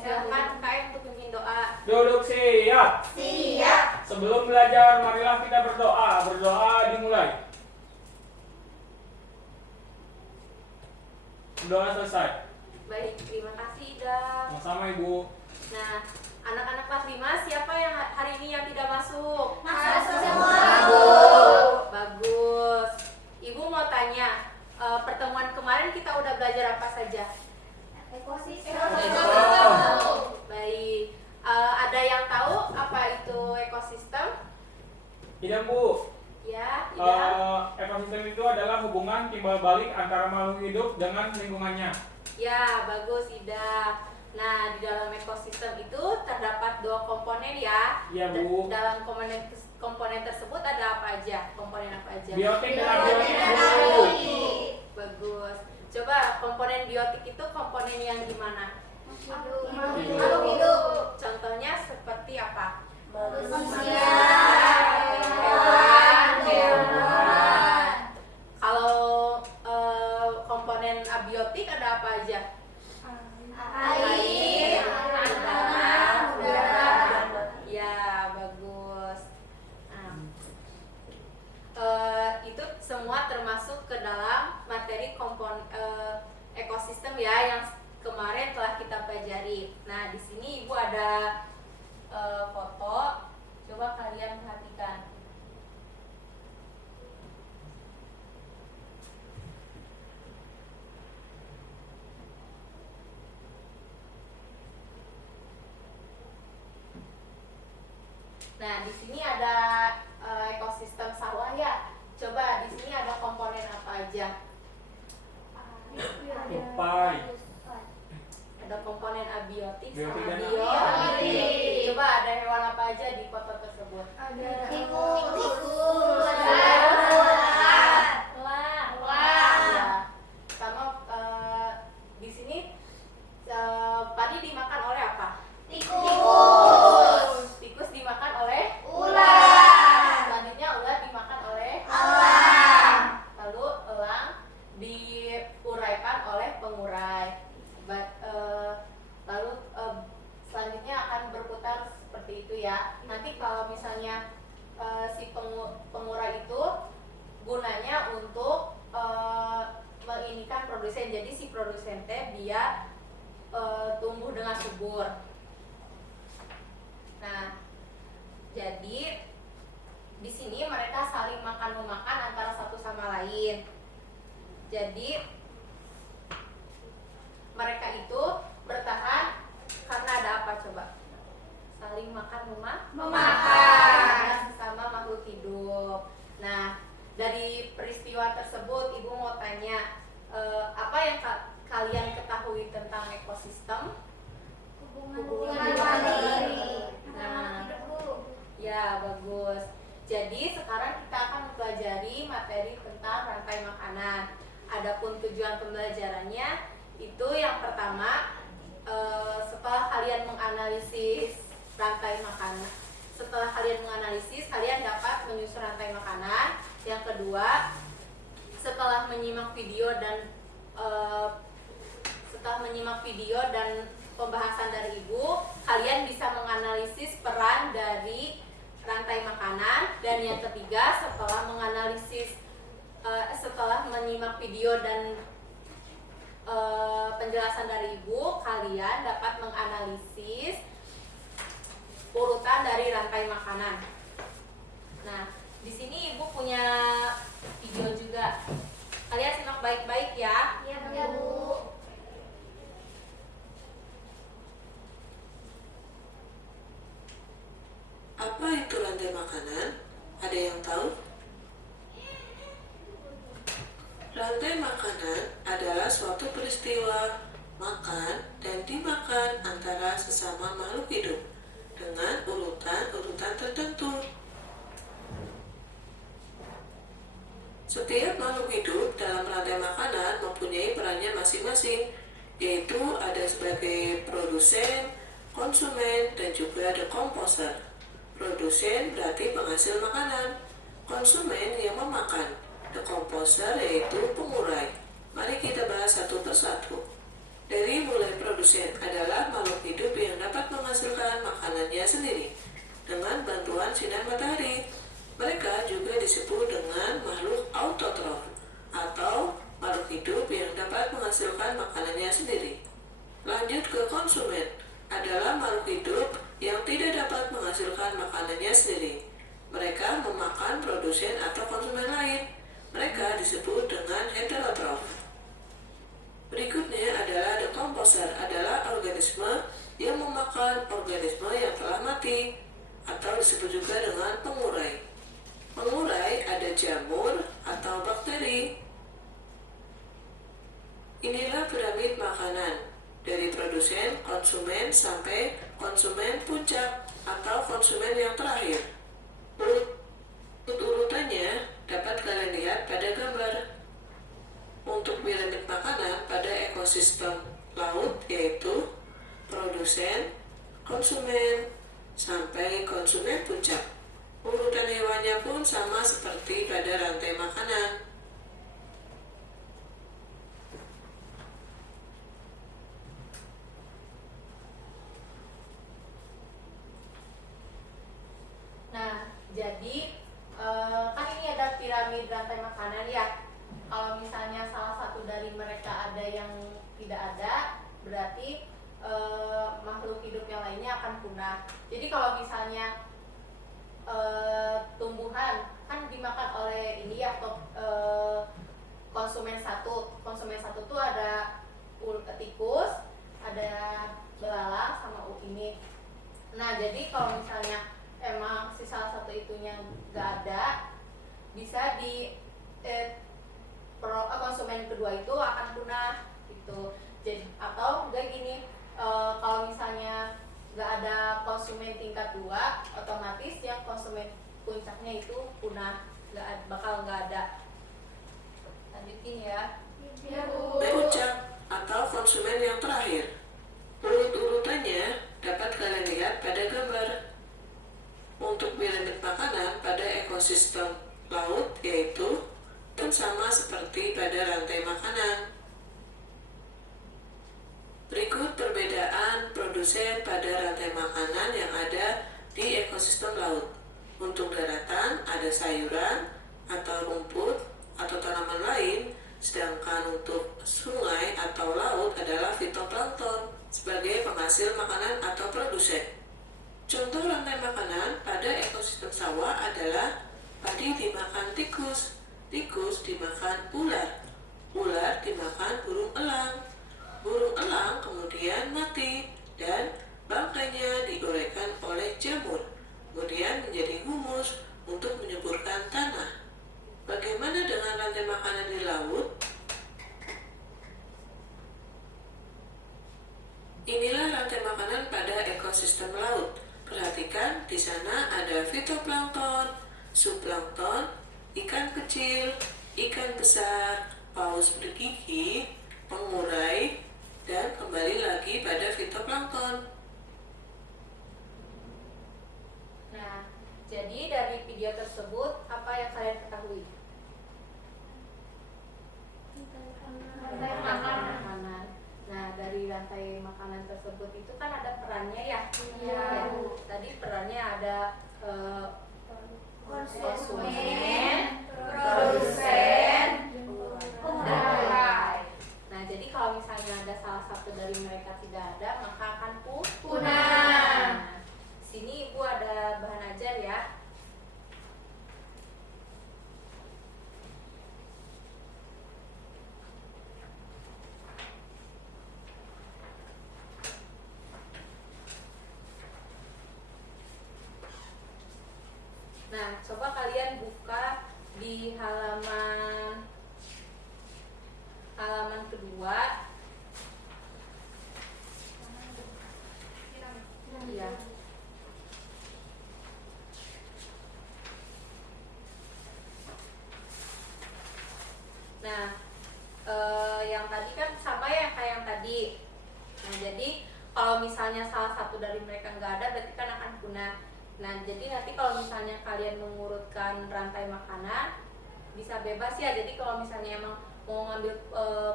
Silakan KM untuk pimpin doa. Duduk siap. Siap. Sebelum belajar, marilah kita berdoa. Berdoa dimulai. Doa selesai. Baik, terima kasih Ida. Sama-sama Ibu. Nah, anak-anak kelas 5 siapa yang hari ini yang tidak masuk? Masuk semua, Bu. Bagus. Ibu mau tanya, pertemuan kemarin kita udah belajar apa saja? Ekosistem. Baik. Ada yang tahu apa itu ekosistem? Tidak Bu. Ya, tidak. Ekosistem itu adalah hubungan timbal balik antara makhluk hidup dengan lingkungannya. Ya, bagus Ida. Nah, di dalam ekosistem itu terdapat 2 komponen ya. Iya, Bu. Dalam komponen tersebut ada apa aja? Komponen apa aja? Biotik dan abiotik Bu. Bagus. Coba komponen biotik itu komponen yang gimana? Makhluk hidup. Contohnya seperti apa? Manusia. Hewan. Kalau komponen abiotik ada apa aja? Air. Tanah. Udara. Ya, bagus. Itu semua termasuk ke dalam materi ekosistem ya yang kemarin telah kita pelajari. Nah, di sini Ibu ada foto. Coba kalian perhatikan. Nah, di sini ada ekosistem sawah ya. Coba di sini ada komponen apa aja? Tupai. Ada komponen abiotik Biotik sama dan biotik. Coba ada hewan apa aja di foto tersebut? Tikus. Ya. Sama di sini padi dimakan oleh apa? Tikus. Tikus dimakan oleh Ular. selanjutnya ular dimakan oleh Elang. lalu elang diuraikan oleh pengurai. Lalu selanjutnya akan berputar seperti itu ya. Nanti kalau misalnya si pengurai itu gunanya untuk menginikan produsen. Jadi si produsen teh dia tumbuh dengan subur. Nah, jadi di sini mereka saling makan memakan antara satu sama lain. Jadi mereka itu bertahan karena ada apa coba? Saling makan Memakan. sesama makhluk hidup. Nah, dari peristiwa tersebut Ibu mau tanya apa yang kalian ketahui tentang ekosistem? Hubungan mandiri. Nah, ya bagus. Jadi sekarang kita akan mempelajari materi tentang rantai makanan. Adapun tujuan pembelajarannya itu yang pertama setelah kalian menganalisis rantai makanan, kalian dapat menyusun rantai makanan. Yang kedua, setelah menyimak video dan pembahasan dari Ibu, kalian bisa menganalisis peran dari rantai makanan. Dan yang ketiga, setelah menyimak video dan penjelasan dari Ibu, kalian dapat menganalisis urutan dari rantai makanan. Nah, di sini Ibu punya video juga. Kalian simak baik-baik ya. Ya, Bu. Apa itu rantai makanan? Ada yang tahu? Rantai makanan adalah suatu peristiwa makan dan dimakan antara sesama makhluk hidup dengan urutan-urutan tertentu. Setiap makhluk hidup dalam rantai makanan mempunyai perannya masing-masing, yaitu ada sebagai produsen, konsumen, dan juga decomposer. Produsen berarti penghasil makanan, konsumen yang memakan, decomposer yaitu pengurai. Mari kita bahas satu persatu. Dari mulai produsen adalah makhluk hidup makanannya sendiri dengan bantuan sinar matahari. Mereka juga disebut dengan makhluk autotrof atau makhluk hidup yang dapat menghasilkan makanannya sendiri. Lanjut ke konsumen, adalah makhluk hidup yang tidak dapat menghasilkan makanannya sendiri. Mereka memakan produsen atau konsumen lain. Mereka disebut dengan heterotrof. Berikutnya adalah decomposer, adalah organisme yang memakan organisme yang telah mati atau disebut juga dengan pengurai. Pengurai ada jamur atau bakteri. Inilah piramid makanan dari produsen, konsumen sampai konsumen puncak atau konsumen yang terakhir. Urutannya dapat kalian lihat pada gambar. Untuk piramid makanan pada ekosistem laut yaitu produsen, konsumen, sampai konsumen puncak. Urutan hewannya pun sama seperti pada rantai makanan. Nah, jadi kan ini ada piramid rantai makanan ya. Kalau misalnya salah satu dari mereka ada yang tidak ada, berarti makhluk hidup yang lainnya akan punah. Jadi kalau misalnya tumbuhan kan dimakan oleh ini ya konsumen satu tuh ada tikus, ada belalang sama ini. Nah, jadi kalau misalnya emang si salah satu itunya nggak ada, bisa di konsumen kedua itu akan punah gitu. Jadi atau enggak gini, kalau misalnya nggak ada konsumen tingkat 2, otomatis yang konsumen puncaknya itu punah, bakal nggak ada. Lanjutin ya. Ya, Bu. Puncak atau konsumen yang terakhir. Urut-urutannya dapat kalian lihat pada gambar. Untuk piramid makanan pada ekosistem laut yaitu pun sama seperti pada rantai makanan. Berikut perbedaan produsen pada rantai makanan yang ada di ekosistem laut. Untuk daratan ada sayuran atau rumput atau tanaman lain, sedangkan untuk sungai atau laut adalah fitoplankton sebagai penghasil makanan atau produsen. Contoh rantai makanan pada ekosistem sawah adalah padi dimakan tikus, tikus dimakan ular, ular dimakan burung elang, burung elang kemudian mati dan bangkainya diuraikan oleh jamur, kemudian menjadi humus untuk menyuburkan tanah. Bagaimana dengan rantai makanan di laut? Inilah rantai makanan pada ekosistem laut. Perhatikan, di sana ada fitoplankton, zooplankton, ikan kecil, ikan besar, paus bergigi, pengurai, dan kembali lagi pada fitoplankton. Nah, jadi dari video tersebut apa yang kalian ketahui? Rantai makanan. Nah, dari rantai makanan tersebut itu kan ada perannya ya. Iya. Ya, tadi perannya ada Konsumen, produsen, pengurai. Nah, jadi kalau misalnya ada salah satu dari mereka tidak ada, maka akan Punah. Nah, sini Ibu ada bahan ajar ya. Nah, coba kalian buka di halaman kedua. Iya. Nah, yang tadi kan sama ya kayak yang tadi. Nah, jadi kalau misalnya salah satu dari mereka nggak ada, berarti kan akan punah. Nah, jadi nanti kalau misalnya kalian mengurutkan rantai makanan, bisa bebas ya. Jadi kalau misalnya emang mau ngambil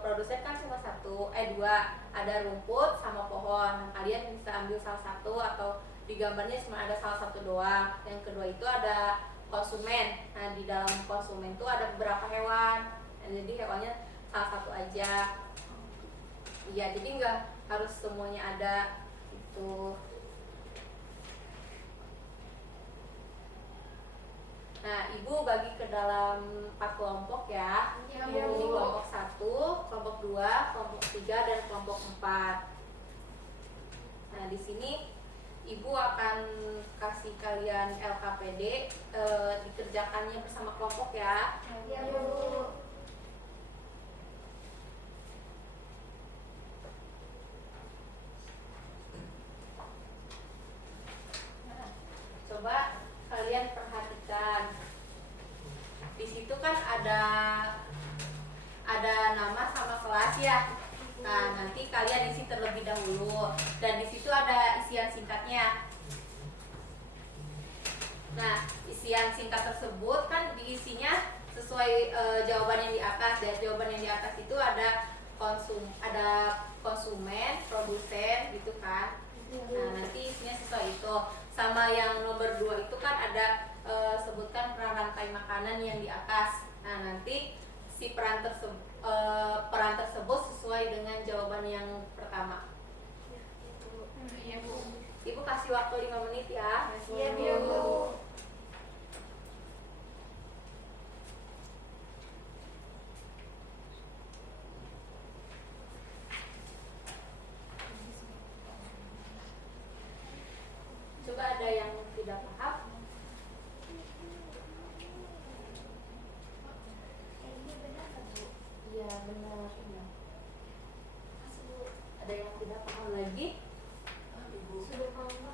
produsen kan cuma dua, ada rumput sama pohon. Nah, kalian bisa ambil salah satu atau di gambarnya cuma ada salah satu doang. Yang kedua itu ada konsumen. Nah, di dalam konsumen itu ada beberapa hewan. Nah, jadi hewannya salah satu aja. Iya, jadi nggak harus semuanya ada itu. Nah, ibu bagi ke dalam 4 kelompok ya. Ya, Ini Bu. kelompok 1, kelompok 2, kelompok 3, dan kelompok 4. Nah, di sini ibu akan kasih kalian LKPD, dikerjakannya bersama kelompok ya. Ya, Bu. Nah, coba kalian perhatikan. Di situ kan ada nama sama kelas ya. Nah, nanti kalian isi terlebih dahulu dan di situ ada isian singkatnya. Nah, isian singkat tersebut kan diisinya sesuai jawaban yang di atas. Dan jawaban yang di atas itu ada konsumen, produsen gitu kan. Nah, nanti isinya sesuai itu. Sama yang nomor 2 itu kan ada sebutkan peran rantai makanan yang di atas. Nah, nanti si peran tersebut sesuai dengan jawaban yang pertama. Iya, Bu. Ibu kasih waktu 5 menit ya. Iya, Bu. Coba ada yang tidak paham? Iya, benar. Iya. Ada yang tidak paham lagi?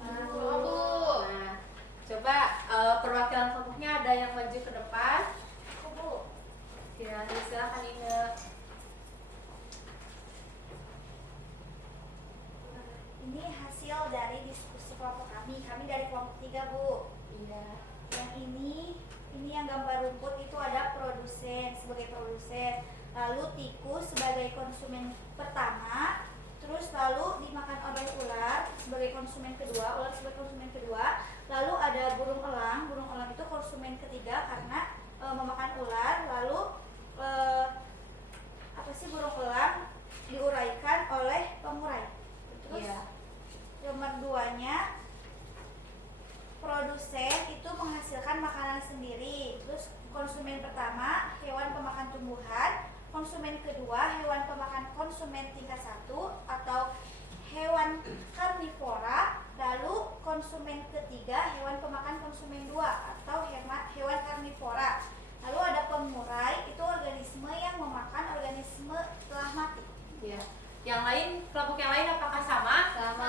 Nah, coba perwakilan kelompoknya ada yang maju ke depan. Silakan Ine. Ini hasil dari diskusi kelompok kami. Kami dari kelompok 3, Bu. Iya. Yang ini yang gambar rumput itu ada produsen sebagai produsen, lalu tikus sebagai konsumen pertama, terus lalu dimakan oleh ular sebagai konsumen kedua, ular sebagai konsumen kedua, lalu ada burung elang itu konsumen ketiga karena memakan ular, lalu burung elang diuraikan oleh pengurai. Terus Iya. nomor 2-nya produsen itu menghasilkan makanan sendiri. Terus konsumen pertama hewan pemakan tumbuhan, konsumen kedua hewan pemakan konsumen tingkat 1 atau hewan karnivora, lalu konsumen ketiga hewan pemakan konsumen 2 atau hewan karnivora. Lalu ada pengurai, itu organisme yang memakan organisme telah mati. Iya. Yang lain, kelompok yang lain apakah sama? Sama.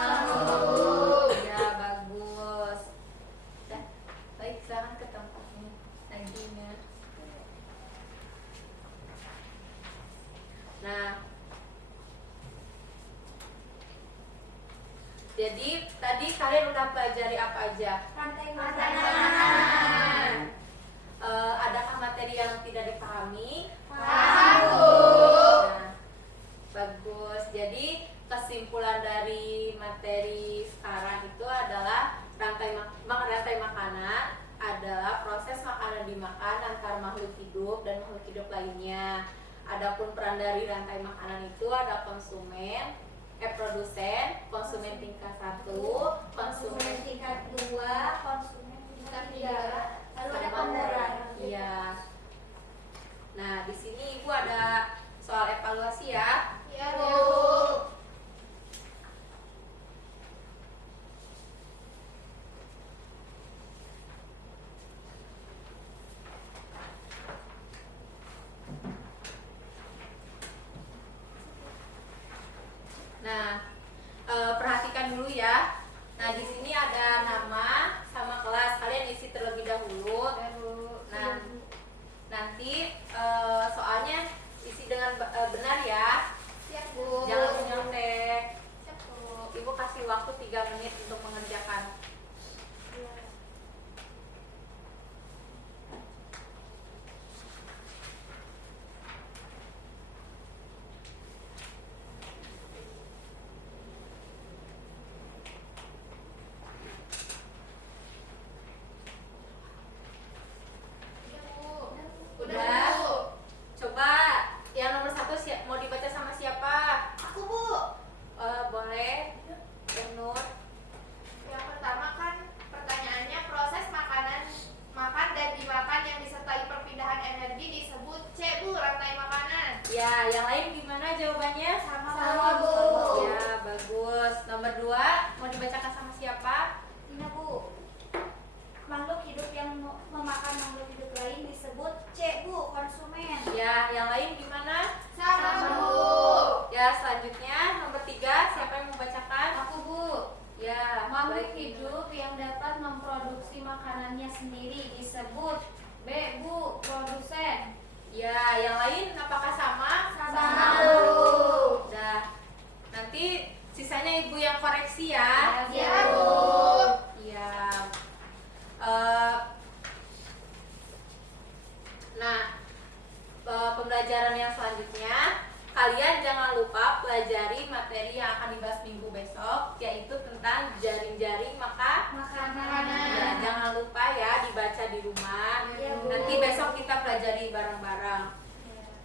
Ya, bagus. Ya, baik, silakan ke tempatnya. Naginya. Nah, jadi tadi kalian udah pelajari apa aja? Rantai Makanan. Adakah materi yang tidak dipahami? Paham, Bu. Nah, bagus. Jadi kesimpulan dari materi sekarang itu adalah rantai makanan adalah proses makanan dimakan antara makhluk hidup dan makhluk hidup lainnya. Adapun peran dari rantai makanan itu ada produsen, konsumen tingkat 1, konsumen tingkat 2, konsumen tingkat 3, lalu ada sama pengurai. Iya. Nah, di sini Ibu ada soal evaluasi ya. Iya, Bu. Nah, perhatikan dulu ya. Nah, di sini ada nama sama kelas. Kalian isi terlebih dahulu. Nah, nanti soalnya isi dengan benar ya. Siap, Bu. Jangan menyontek. Siap, Bu. Ibu kasih waktu 3 menit untuk mengerjakan. Mau dibacakan sama siapa? Ini Bu. Makhluk hidup yang memakan makhluk hidup lain disebut C Bu, konsumen. Ya, yang lain gimana? Sama Bu. Ya, selanjutnya nomor 3, siapa yang membacakan? Aku Bu. Ya, Makhluk baik. hidup yang dapat memproduksi makanannya sendiri disebut B Bu, produsen. Ya, yang lain apakah sama? Sama Bu. Dah. Nanti sisanya Ibu yang koreksi ya. Ya Bu. Iya. Nah, pembelajaran yang selanjutnya, kalian jangan lupa pelajari materi yang akan dibahas minggu besok, yaitu tentang jaring-jaring Makanan. Ya, jangan lupa ya dibaca di rumah. Ya, Bu. Nanti besok kita pelajari bareng-bareng.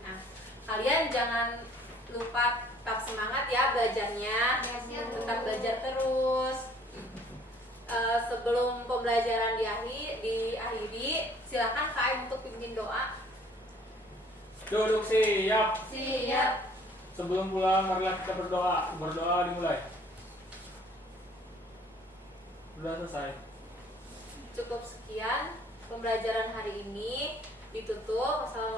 Nah, kalian jangan lupa tetap semangat ya belajarnya. Ya, Bu. Tetap belajar terus. Sebelum pembelajaran diakhiri, silakan Kak Aim untuk pimpin doa. Duduk siap. Siap. Sebelum pulang marilah kita berdoa. Berdoa dimulai. Sudah selesai. Cukup sekian pembelajaran hari ini, ditutup. Wassalamualaikum